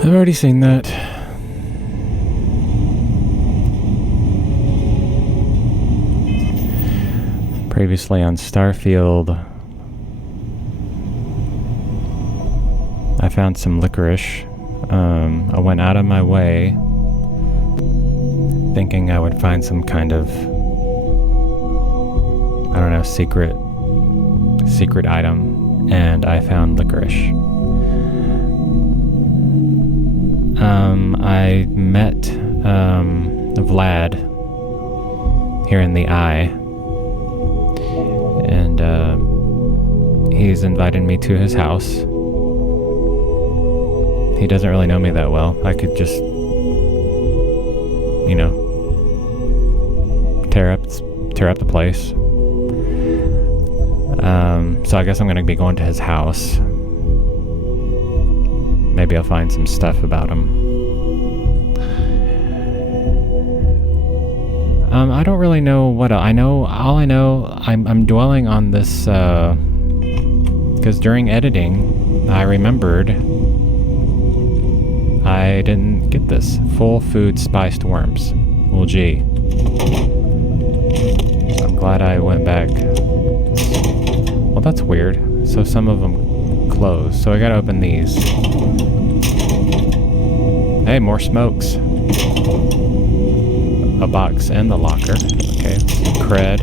I've already seen that. Previously on Starfield, I found some licorice. I went out of my way thinking I would find some kind of, I don't know, secret item, and I found licorice. I met Vlad here in the Eye, and he's invited me to his house. He doesn't really know me that well. I could just, you know, tear up the place. So I guess I'm gonna be going to his house. Maybe I'll find some stuff about him. I don't really know what I know. All I know, I'm dwelling on this because during editing, I remembered I didn't get this. Full food spiced worms. Well, gee. I'm glad I went back. Well, that's weird. So some of them closed. So I gotta open these. Hey, more smokes. A box and the locker. Okay, cred.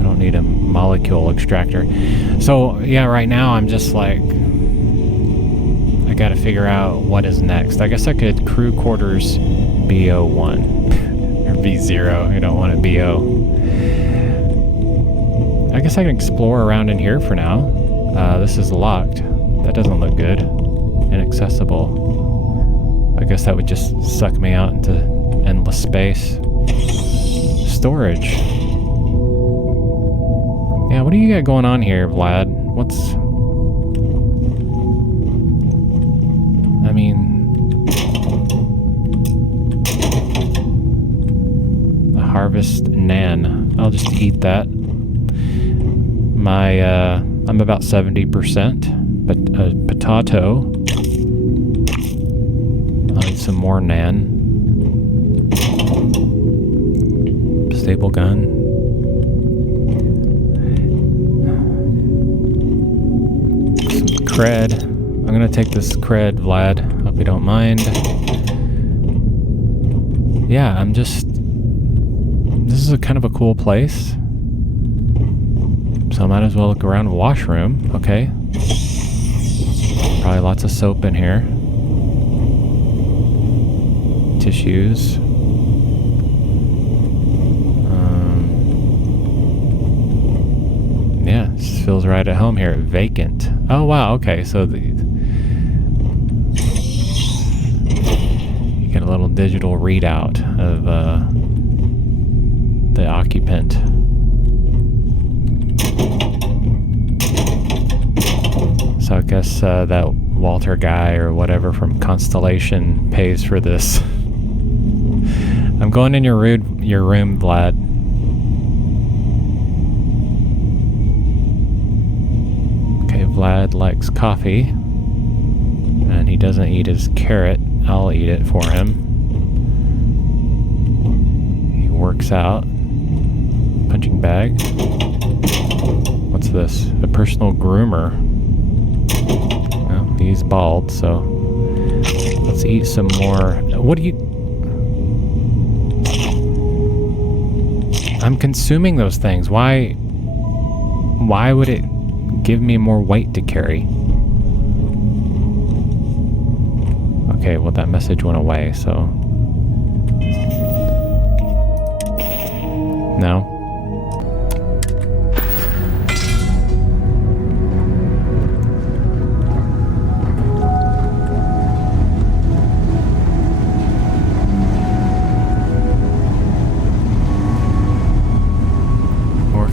I don't need a molecule extractor. So, yeah, right now I'm just like, I gotta figure out what is next. I guess I could crew quarters BO1 or B0. I don't want it BO. I guess I can explore around in here for now. This is locked. That doesn't look good. Inaccessible. I guess that would just suck me out into endless space. Storage. Yeah, what do you got going on here, Vlad? I mean... The harvest nan. I'll just eat that. I'm about 70%, but potato. I'll eat some more nan. Stable gun. Some cred. I'm gonna take this cred, Vlad. Hope you don't mind. Yeah, this is a kind of a cool place. So I might as well look around the washroom. Okay. Probably lots of soap in here. Tissues. Yeah, this feels right at home here. Vacant. Oh wow, okay, so you get a little digital readout of the occupant. So I guess that Walter guy or whatever from Constellation pays for this. I'm going in your room, Vlad. Okay, Vlad likes coffee. And he doesn't eat his carrot. I'll eat it for him. He works out. Punching bag. What's this? A personal groomer. Well, he's bald, so let's eat some more. What do you... I'm consuming those things. Why would it give me more weight to carry? Okay, well that message went away, so... No.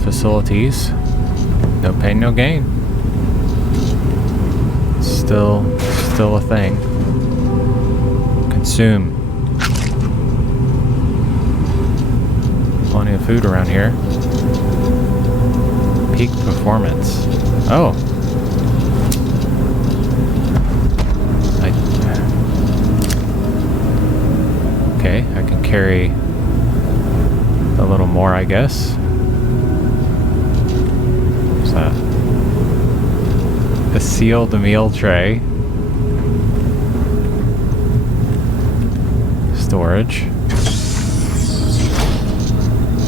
Facilities. No pain, no gain. Still a thing. Consume. Plenty of food around here. Peak performance. Oh. Okay, I can carry a little more, I guess. What's that? A sealed meal tray. Storage.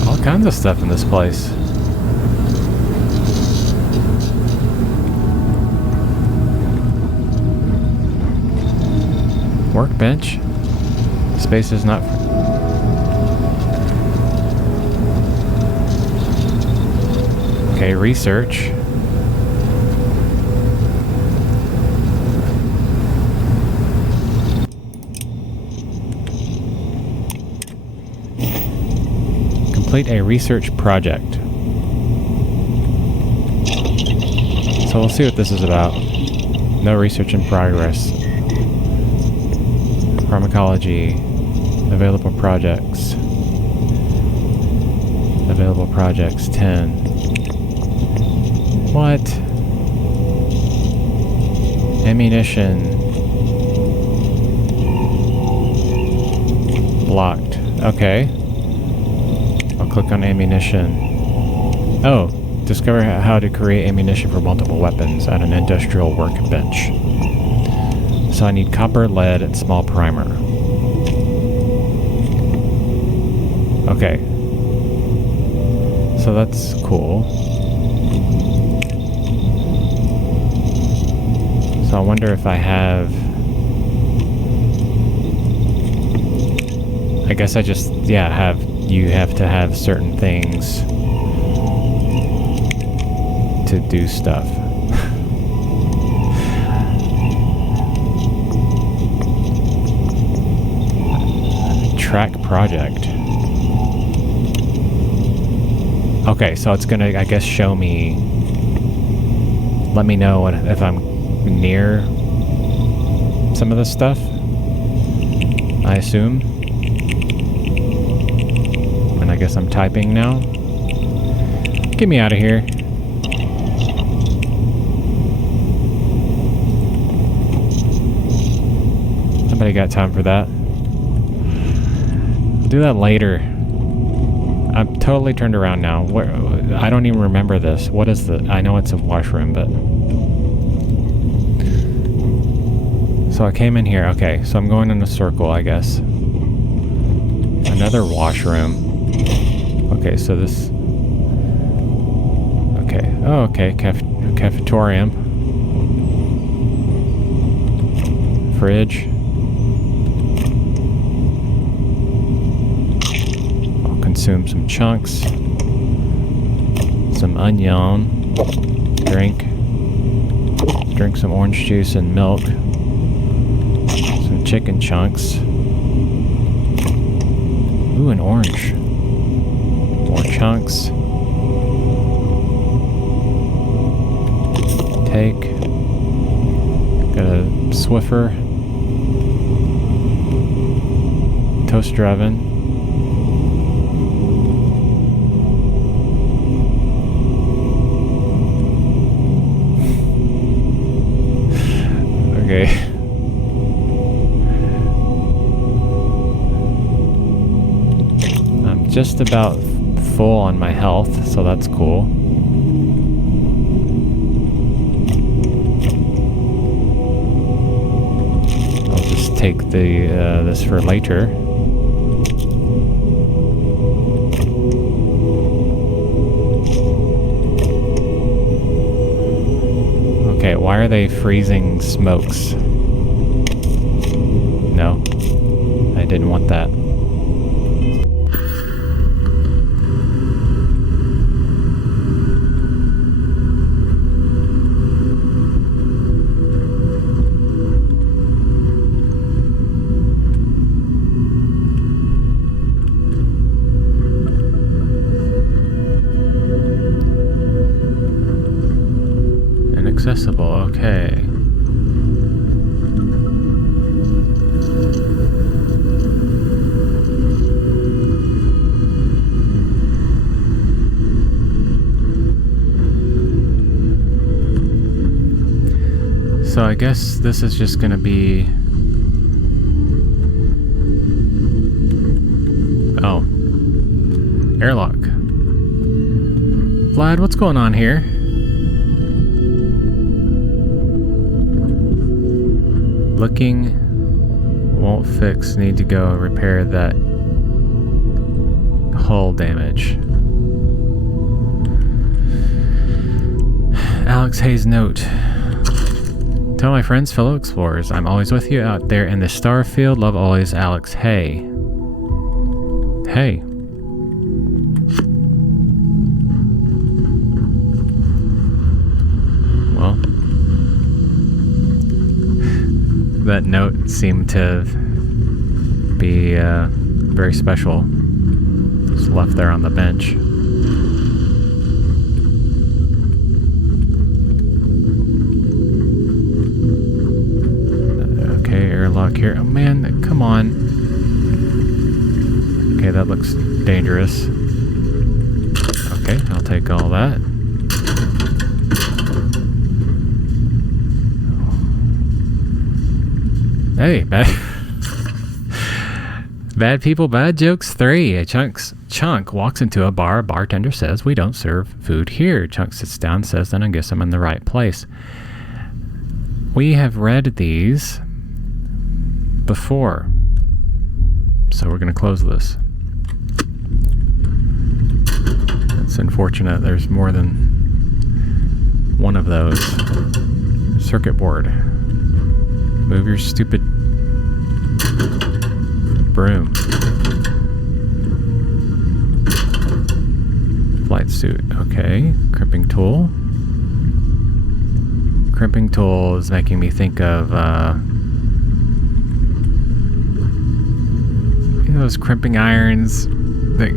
All kinds of stuff in this place. Workbench. Space is not... Okay, research. Complete a research project. So we'll see what this is about. No research in progress. Pharmacology. Available projects. Available projects 10. What? Ammunition. Blocked. Okay. I'll click on ammunition. Oh, discover how to create ammunition for multiple weapons at an industrial workbench. So I need copper, lead, and small primer. Okay. So that's cool. So I wonder if I have... I guess I just, yeah, you have to have certain things to do stuff. Track project. Okay, so it's gonna, I guess, show me, let me know if I'm near some of this stuff, I assume. And I guess I'm typing now. Get me out of here. Somebody got time for that. I'll do that later. I'm totally turned around now. I don't even remember this. What is the... I know it's a washroom, but... So I came in here. Okay, so I'm going in a circle, I guess. Another washroom. Okay, so this... Okay. Oh, okay. Cafetorium. Fridge. I'll consume some chunks. Some onion. Drink some orange juice and milk. Some chicken chunks. Ooh, an orange. More chunks. Take. Got a Swiffer. Toaster oven. Okay. I'm just about full on my health, so that's cool. I'll just take the this for later. Okay, why are they freezing smokes? No, I didn't want that. Inaccessible, okay. So I guess this is just gonna be... Oh. Airlock. Vlad, what's going on here? Looking won't fix. Need to go repair that hull damage. Alex Hayes note. Tell my friends, fellow explorers, I'm always with you out there in the Starfield. Love always, Alex Hay. Hey. Well, that note seemed to be very special. Just left there on the bench. Okay, airlock here. Oh man, come on. Okay, that looks dangerous. Okay, I'll take all that. Hey, bad people, bad jokes 3. A Chunk walks into a bar. Bartender says, "We don't serve food here." Chunk sits down, says, "Then I guess I'm in the right place." We have read these before, so we're going to close this. It's unfortunate there's more than one of those. Circuit board. Move your stupid broom. Flight suit. Okay. Crimping tool. Crimping tool is making me think of those crimping irons that,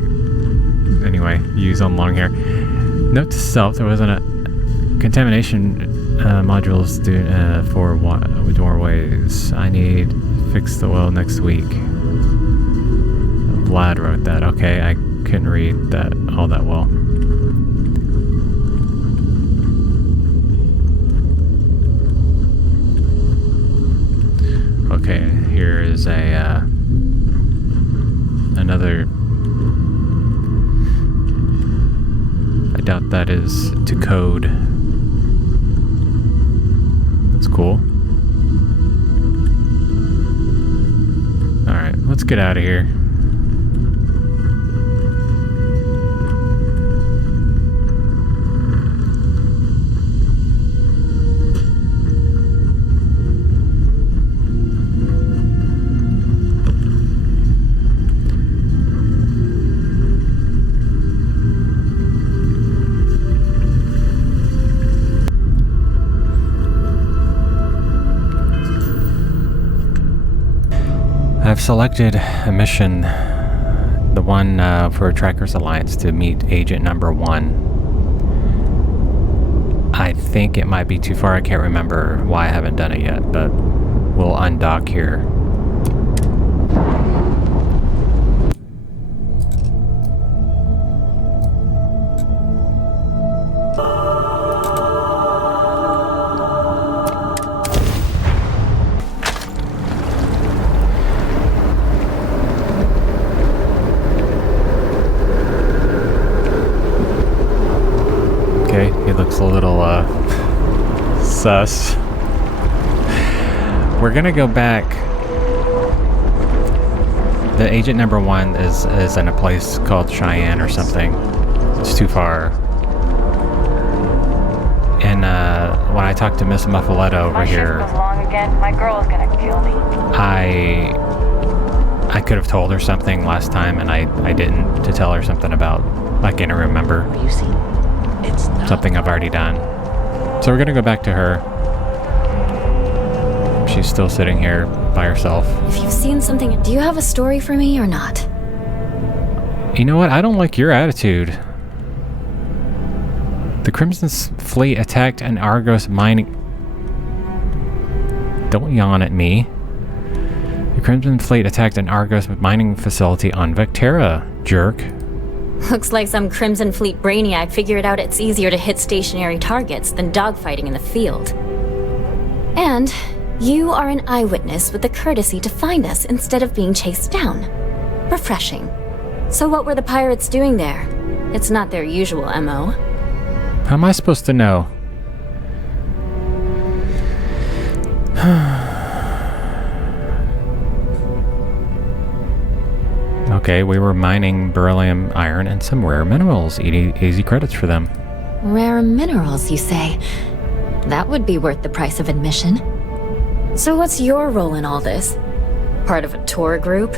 anyway, use on long hair. Note to self, there wasn't a contamination modules for doorways. I need fix the oil next week. Vlad wrote that. Okay, I couldn't read that all that well. Okay, here is a another. I doubt that is to code. That's cool. Alright, let's get out of here. I've selected a mission, the one for Trackers Alliance, to meet Agent Number 1. I think it might be too far. I can't remember why I haven't done it yet, but we'll undock here. He looks a little sus. We're gonna go back. The Agent Number 1 is in a place called Cheyenne or something. It's too far. And when I talked to Miss Muffaletta over here, was long again. My girl is gonna kill me. I could have told her something last time, and I didn't, to tell her something about, I can't remember. You see, it's not Something I've already done. So we're gonna go back to her. She's still sitting here by herself. If you've seen something, do you have a story for me or not? You know what? I don't like your attitude. The Crimson Fleet attacked an Argos mining... Don't yawn at me. The Crimson Fleet attacked an Argos mining facility on Vectera, jerk. Looks like some Crimson Fleet brainiac figured out it's easier to hit stationary targets than dogfighting in the field. And you are an eyewitness with the courtesy to find us instead of being chased down. Refreshing. So what were the pirates doing there? It's not their usual MO. How am I supposed to know? Okay, we were mining beryllium, iron, and some rare minerals. Easy credits for them. Rare minerals, you say? That would be worth the price of admission. So what's your role in all this? Part of a tour group?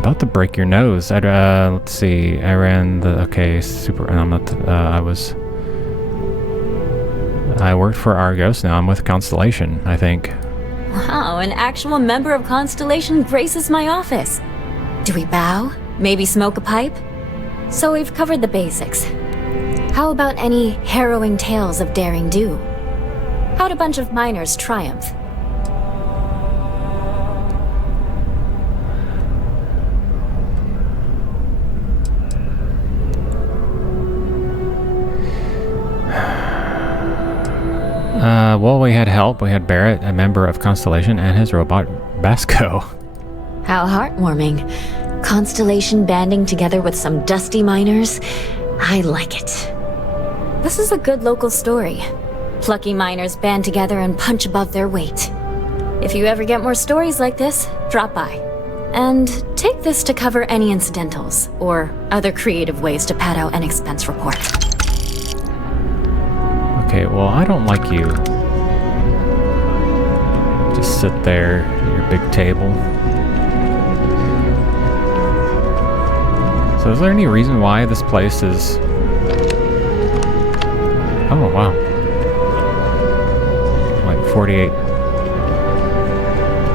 About to break your nose. Let's see. I ran the... Okay, super... I'm not... I worked for Argos. Now I'm with Constellation, I think. Wow, an actual member of Constellation graces my office. Do we bow? Maybe smoke a pipe? So we've covered the basics. How about any harrowing tales of daring do? How'd a bunch of miners triumph? Well, we had help. We had Barrett, a member of Constellation, and his robot, Basco. How heartwarming. Constellation banding together with some dusty miners? I like it. This is a good local story. Plucky miners band together and punch above their weight. If you ever get more stories like this, drop by. And take this to cover any incidentals, or other creative ways to pad out an expense report. Okay, well, I don't like you. Just sit there at your big table. So is there any reason why this place is... Oh, wow. Like 48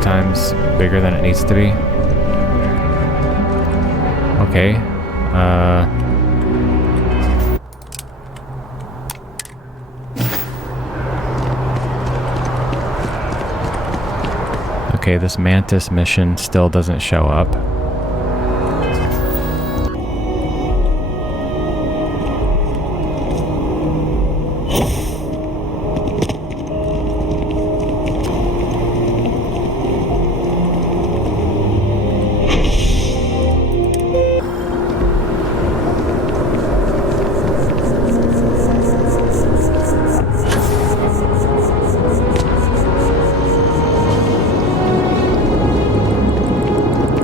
times bigger than it needs to be. Okay. Okay, this Mantis mission still doesn't show up.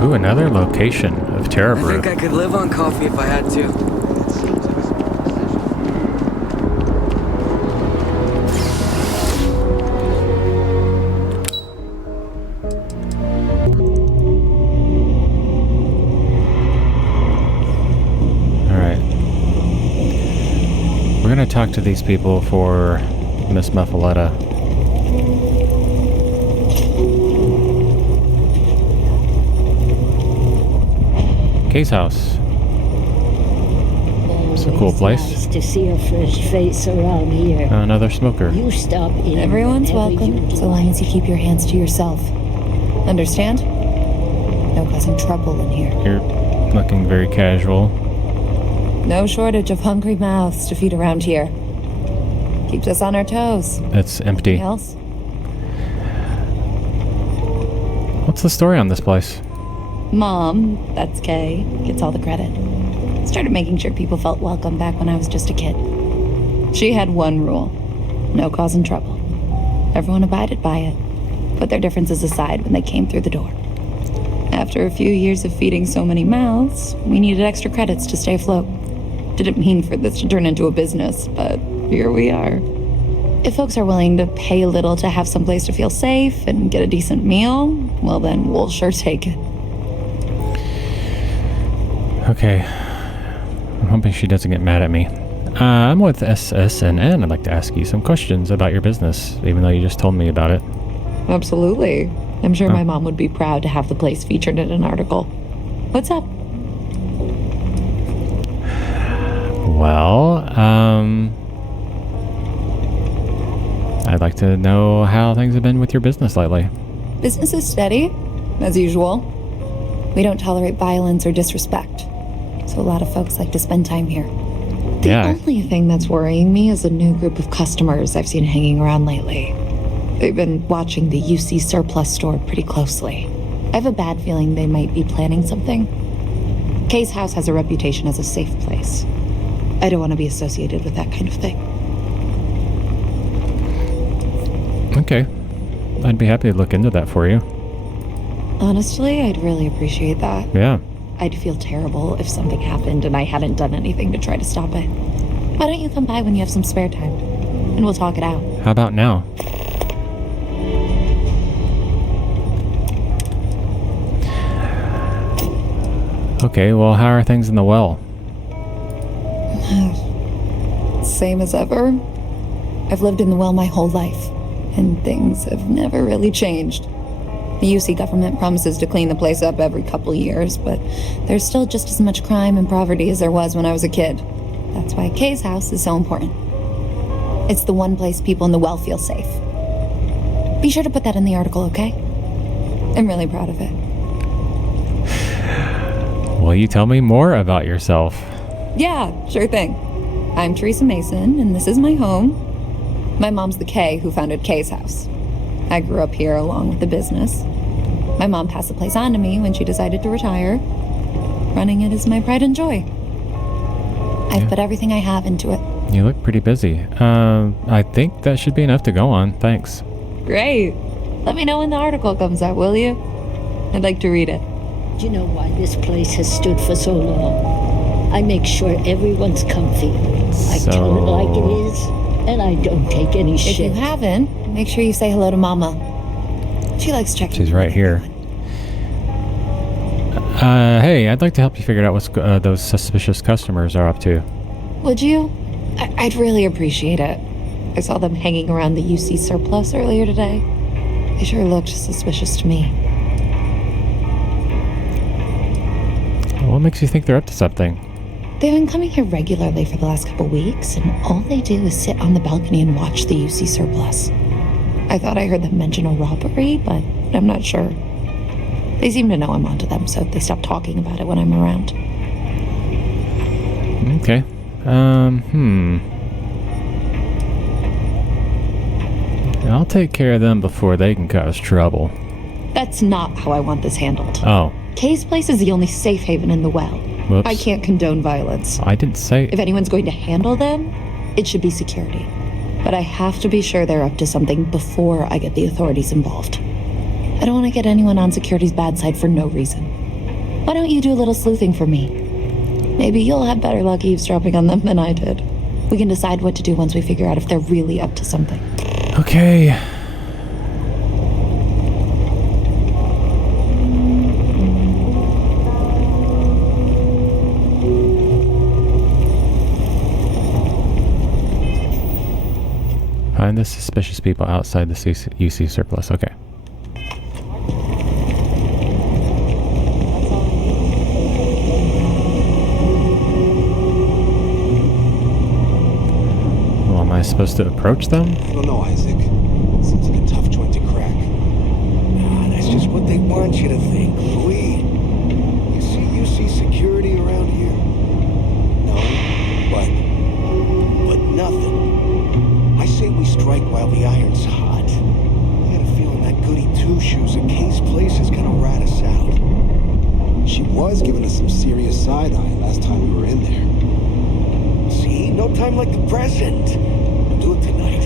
Ooh, another location of Terra Brew. I think I could live on coffee if I had to. Alright. We're gonna talk to these people for Miss Muffaletta. Case house. It's a cool place. Nice to see a fresh face around here. Another smoker. You stop in. Everyone's whenever welcome, you so long as you keep your hands to yourself. Understand? No causing trouble in here. You're looking very casual. No shortage of hungry mouths to feed around here. Keeps us on our toes. It's empty. Anything else? What's the story on this place? Mom, that's Kay, gets all the credit. Started making sure people felt welcome back when I was just a kid. She had one rule: no causing trouble. Everyone abided by it, put their differences aside when they came through the door. After a few years of feeding so many mouths, we needed extra credits to stay afloat. Didn't mean for this to turn into a business, but here we are. If folks are willing to pay a little to have someplace to feel safe and get a decent meal, well then we'll sure take it. Okay. I'm hoping she doesn't get mad at me. I'm with SSNN. I'd like to ask you some questions about your business, even though you just told me about it. Absolutely. I'm sure my mom would be proud to have the place featured in an article. What's up? Well, I'd like to know how things have been with your business lately. Business is steady, as usual. We don't tolerate violence or disrespect, so a lot of folks like to spend time here. The Yeah. only thing that's worrying me is a new group of customers I've seen hanging around lately. They've been watching the UC surplus store pretty closely. I have a bad feeling they might be planning something. Kay's house has a reputation as a safe place. I don't want to be associated with that kind of thing. Okay. I'd be happy to look into that for you. Honestly, I'd really appreciate that. Yeah. I'd feel terrible if something happened and I hadn't done anything to try to stop it. Why don't you come by when you have some spare time? And we'll talk it out. How about now? Okay, well, how are things in the well? Same as ever. I've lived in the well my whole life, and things have never really changed. The UC government promises to clean the place up every couple years, but there's still just as much crime and poverty as there was when I was a kid. That's why Kay's house is so important. It's the one place people in the well feel safe. Be sure to put that in the article, okay? I'm really proud of it. Will you tell me more about yourself? Yeah, sure thing. I'm Teresa Mason, and this is my home. My mom's the Kay who founded Kay's house. I grew up here along with the business. My mom passed the place on to me when she decided to retire. Running it is my pride and joy. I've put everything I have into it. You look pretty busy. I think that should be enough to go on. Thanks. Great. Let me know when the article comes out, will you? I'd like to read it. Do you know why this place has stood for so long? I make sure everyone's comfy. I tell it like it is, and I don't take any shit. If you haven't, make sure you say hello to Mama. She likes checking. She's right here. Hey, I'd like to help you figure out what those suspicious customers are up to. Would you? I'd really appreciate it. I saw them hanging around the UC surplus earlier today. They sure looked suspicious to me. What makes you think they're up to something? They've been coming here regularly for the last couple weeks, and all they do is sit on the balcony and watch the UC surplus. I thought I heard them mention a robbery, but I'm not sure. They seem to know I'm onto them, so they stop talking about it when I'm around. Okay. I'll take care of them before they can cause trouble. That's not how I want this handled. Oh. Kay's place is the only safe haven in the well. Whoops. I can't condone violence. I didn't say... If anyone's going to handle them, it should be security. But I have to be sure they're up to something before I get the authorities involved. I don't want to get anyone on security's bad side for no reason. Why don't you do a little sleuthing for me? Maybe you'll have better luck eavesdropping on them than I did. We can decide what to do once we figure out if they're really up to something. Okay. Find the suspicious people outside the UC surplus. Okay. Well, am I supposed to approach them? I don't know, Isaac. Seems like a tough joint to crack. Nah, that's just what they want you to think, Louis. You see security around here? No, but nothing. I say we strike while the iron's hot. I got a feeling that goody two-shoes at Kay's place is gonna rat us out. She was giving us some serious side-eye last time we were in there. See? No time like the present. We'll do it tonight.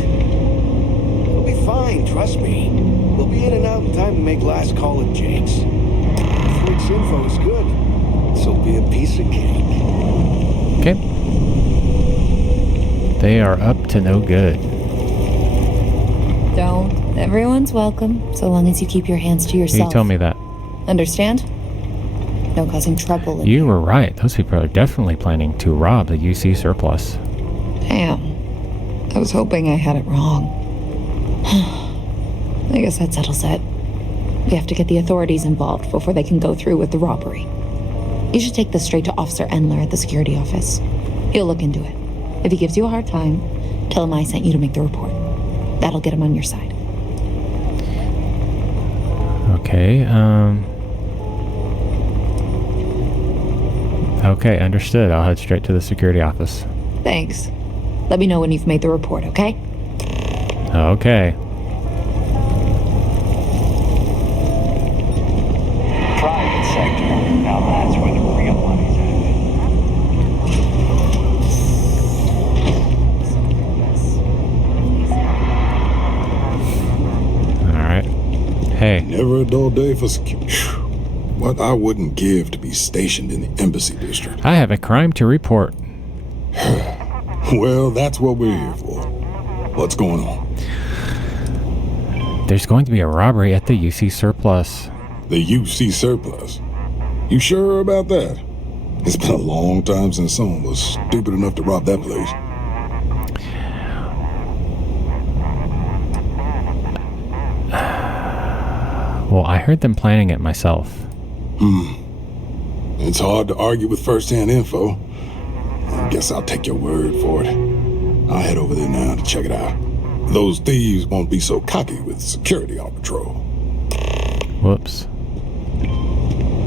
It'll be fine, trust me. We'll be in and out in time to make last call at Jake's. Freak's info is good. This'll be a piece of cake. Okay. They are up to no good. Don't. Everyone's welcome, so long as you keep your hands to yourself. You told me that. Understand? No causing trouble. You were right. Those people are definitely planning to rob the UC surplus. Damn. I was hoping I had it wrong. I guess that settles it. We have to get the authorities involved before they can go through with the robbery. You should take this straight to Officer Endler at the security office. He'll look into it. If he gives you a hard time, tell him I sent you to make the report. That'll get him on your side. Okay, Okay, understood. I'll head straight to the security office. Thanks. Let me know when you've made the report, okay? Okay. Private sector. Now that's where the real money's at. Alright. Hey. Never a dull day for security. What I wouldn't give to be stationed in the embassy district. I have a crime to report. Well, that's what we're here for. What's going on? There's going to be a robbery at the UC Surplus. The UC Surplus. You sure about that? It's been a long time since someone was stupid enough to rob that place. Well, I heard them planning it myself. It's hard to argue with first-hand info. I guess I'll take your word for it. I'll head over there now to check it out. Those thieves won't be so cocky with security on patrol. Whoops.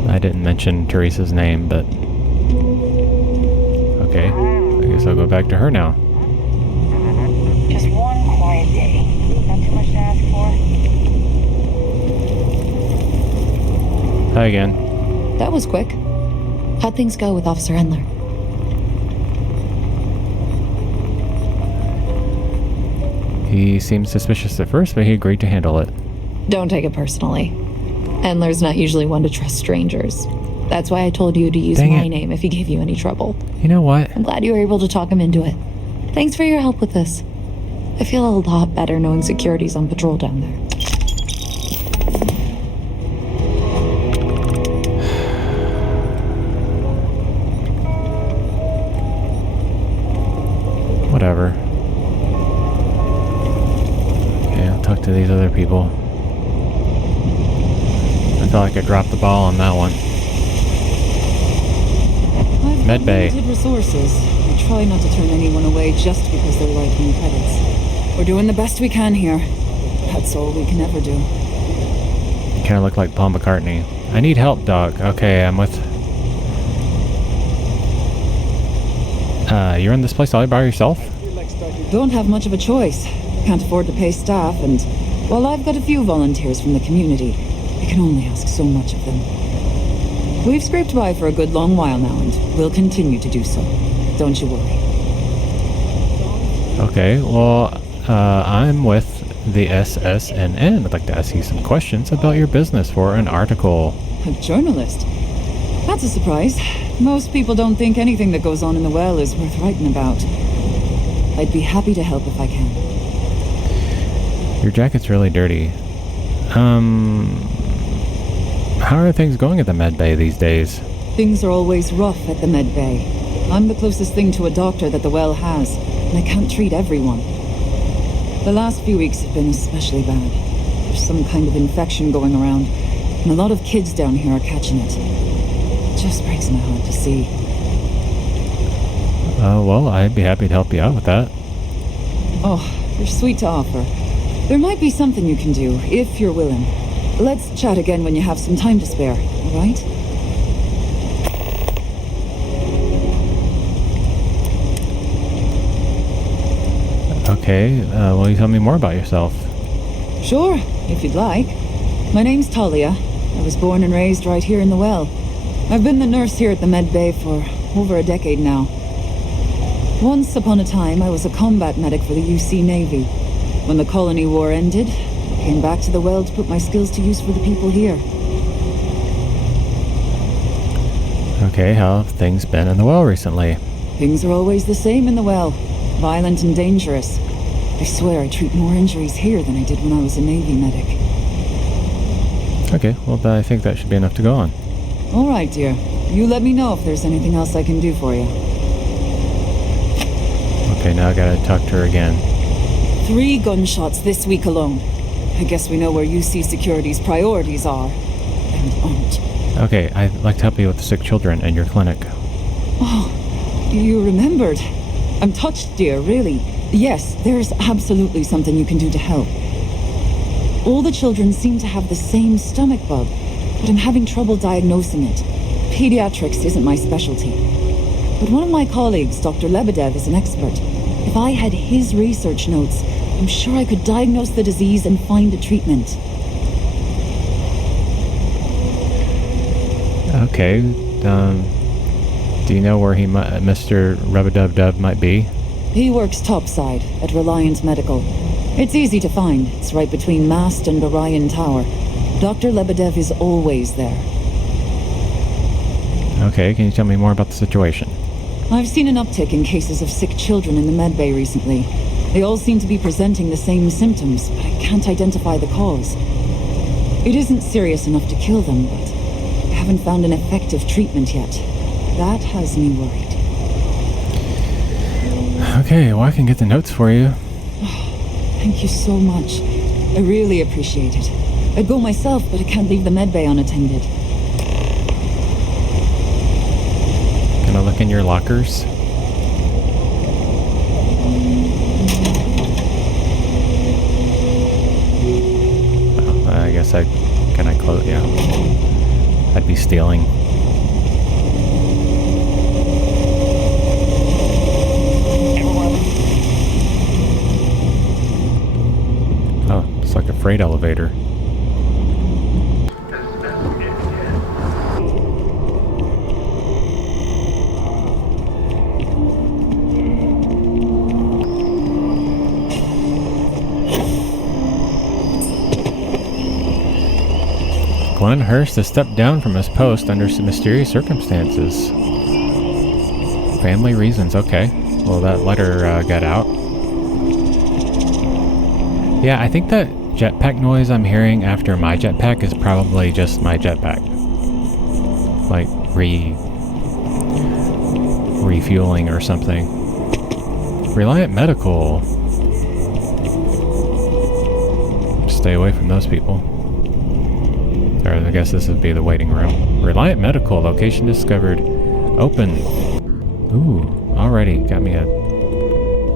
I didn't mention Teresa's name, but... Okay, I guess I'll go back to her now. Just one quiet day. Not too much to ask for. Hi again. That was quick. How'd things go with Officer Endler? He seemed suspicious at first, but he agreed to handle it. Don't take it personally. Endler's not usually one to trust strangers. That's why I told you to use Dang my it. name if he gave you any trouble. You know what? I'm glad you were able to talk him into it. Thanks for your help with this. I feel a lot better knowing security's on patrol down there. Whatever. Okay, I'll talk to these other people. I feel like I dropped the ball on that one. I've Med got bay. limited resources. I try not to turn anyone away just because they're writing credits. We're doing the best we can here. That's all we can ever do. You kind of look like Paul McCartney. I need help, Doc. Okay, I'm with... you're in this place all by yourself? Don't have much of a choice. Can't afford to pay staff, and while I've got a few volunteers from the community, I can only ask so much of them. We've scraped by for a good long while now, and we'll continue to do so. Don't you worry. Okay, well, I'm with the SSNN. I'd like to ask you some questions about your business for an article. A journalist? That's a surprise. Most people don't think anything that goes on in the well is worth writing about. I'd be happy to help if I can. Your jacket's really dirty. How are things going at the med bay these days? Things are always rough at the med bay. I'm the closest thing to a doctor that the well has, and I can't treat everyone. The last few weeks have been especially bad. There's some kind of infection going around, and a lot of kids down here are catching it. It just breaks my heart to see. Well, I'd be happy to help you out with that. Oh, you're sweet to offer. There might be something you can do, if you're willing. Let's chat again when you have some time to spare, all right? Okay, will you tell me more about yourself? Sure, if you'd like. My name's Talia. I was born and raised right here in the well. I've been the nurse here at the med bay for over a decade now. Once upon a time, I was a combat medic for the UC Navy. When the colony war ended, I came back to the well to put my skills to use for the people here. Okay, how have things been in the well recently? Things are always the same in the well. Violent and dangerous. I swear I treat more injuries here than I did when I was a Navy medic. Okay, well, I think that should be enough to go on. All right, dear. You let me know if there's anything else I can do for you. Okay, now I gotta talk to her again. 3 gunshots this week alone. I guess we know where UC Security's priorities are. And aren't. Okay, I'd like to help you with the sick children in your clinic. Oh, you remembered. I'm touched, dear, really. Yes, there's absolutely something you can do to help. All the children seem to have the same stomach bug, but I'm having trouble diagnosing it. Pediatrics isn't my specialty. but one of my colleagues, Dr. Lebedev, is an expert. If I had his research notes, I'm sure I could diagnose the disease and find a treatment. Okay. Do you know where Mr. Rubadub might be? He works topside at Reliant Medical. It's easy to find. It's right between Mast and Orion Tower. Dr. Lebedev is always there. Okay, can you tell me more about the situation? I've seen an uptick in cases of sick children in the medbay recently. They all seem to be presenting the same symptoms, but I can't identify the cause. It isn't serious enough to kill them, but I haven't found an effective treatment yet. That has me worried. Okay, well I can get the notes for you. Thank you so much. I really appreciate it. I'd go myself, but I can't leave the medbay unattended. Can I look in your lockers? Oh, I guess can I close? Yeah. I'd be stealing. Oh, it's like a freight elevator. Glenn Hurst has stepped down from his post under some mysterious circumstances. Family reasons, okay. Well, that letter got out. Yeah, I think that jetpack noise I'm hearing after my jetpack is probably just my jetpack. Like, refueling or something. Reliant Medical. Stay away from those people. Or I guess this would be the waiting room. Reliant Medical, location discovered. Open. Ooh, already got me a...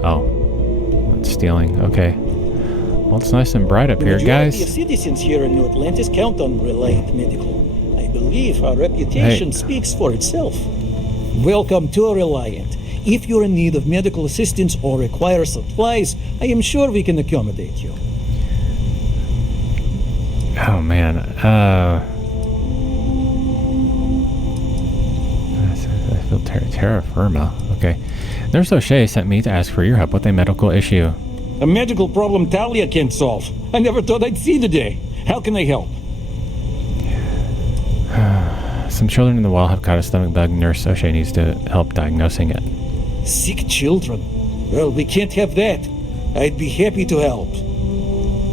Oh, that's stealing. Okay. Well, it's nice and bright up here, guys. The citizens here in New Atlantis count on Reliant Medical. I believe our reputation speaks for itself. Welcome to Reliant. If you're in need of medical assistance or require supplies, I am sure we can accommodate you. Oh man, I feel terra firma. Okay. Nurse O'Shea sent me to ask for your help with a medical issue. A medical problem Talia can't solve. I never thought I'd see the day. How can I help? Some children in the well have caught a stomach bug. Nurse O'Shea needs to help diagnosing it. Sick children? Well, we can't have that. I'd be happy to help.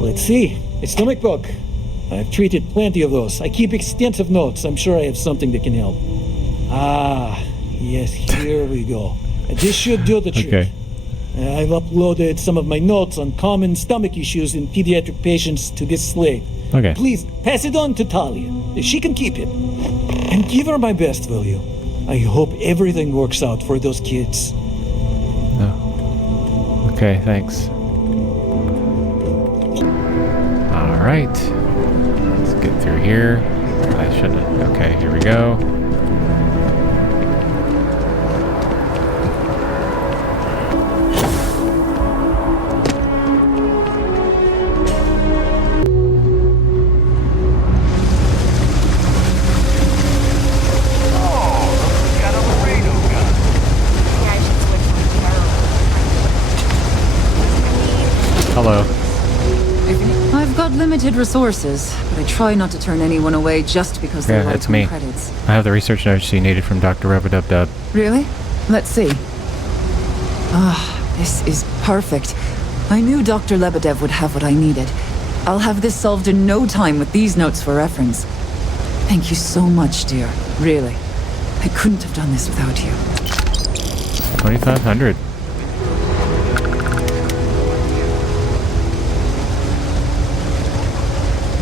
Let's see. A stomach bug. I've treated plenty of those. I keep extensive notes. I'm sure I have something that can help. Ah, yes, here we go. This should do the trick. Okay. I've uploaded some of my notes on common stomach issues in pediatric patients to this slate. Okay. Please, pass it on to Talia. She can keep it. And give her my best, will you? I hope everything works out for those kids. Oh. Okay, thanks. Alright. Let's get through here. I shouldn't. Okay, here we go. Hello. I've got limited resources, but I try not to turn anyone away just because they're Yeah, it's my me. credits. I have the research notes you needed from Dr. Rubadub. Really? Let's see. Ah, this is perfect. I knew Dr. Lebedev would have what I needed. I'll have this solved in no time with these notes for reference. Thank you so much, dear. Really. I couldn't have done this without you. 2,500.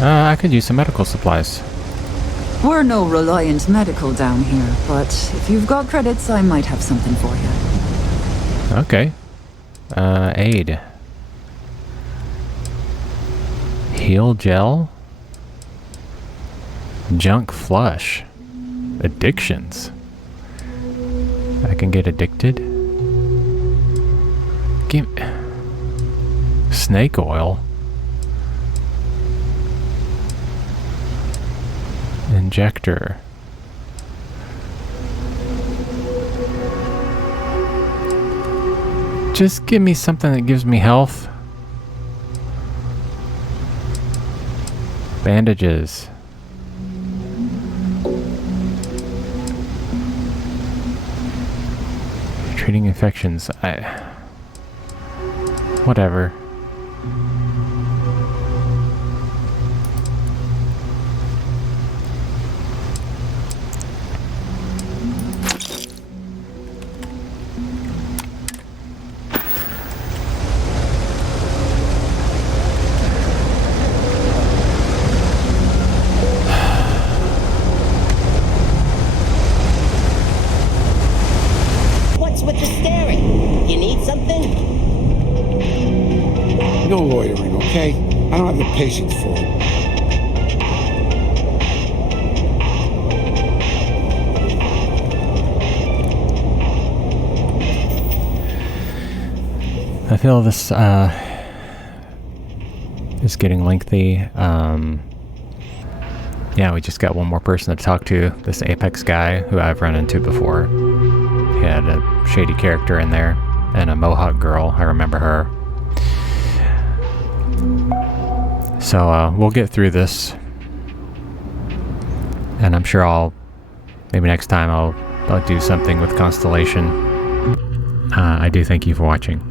I could use some medical supplies. We're no Reliant Medical down here, but if you've got credits, I might have something for you. Okay. Aid. Heal gel. Junk flush. Addictions. can get addicted. Give snake oil. Injector. Just give me something that gives me health. Bandages. Treating infections. Whatever. What's with the staring? You need something? No loitering, okay? I don't have the patience for it. I feel this is getting lengthy. Yeah, we just got one more person to talk to. This Apex guy who I've run into before. He had a shady character in there, and a Mohawk girl. I remember her. So we'll get through this, and I'm sure maybe next time I'll do something with Constellation. I do thank you for watching.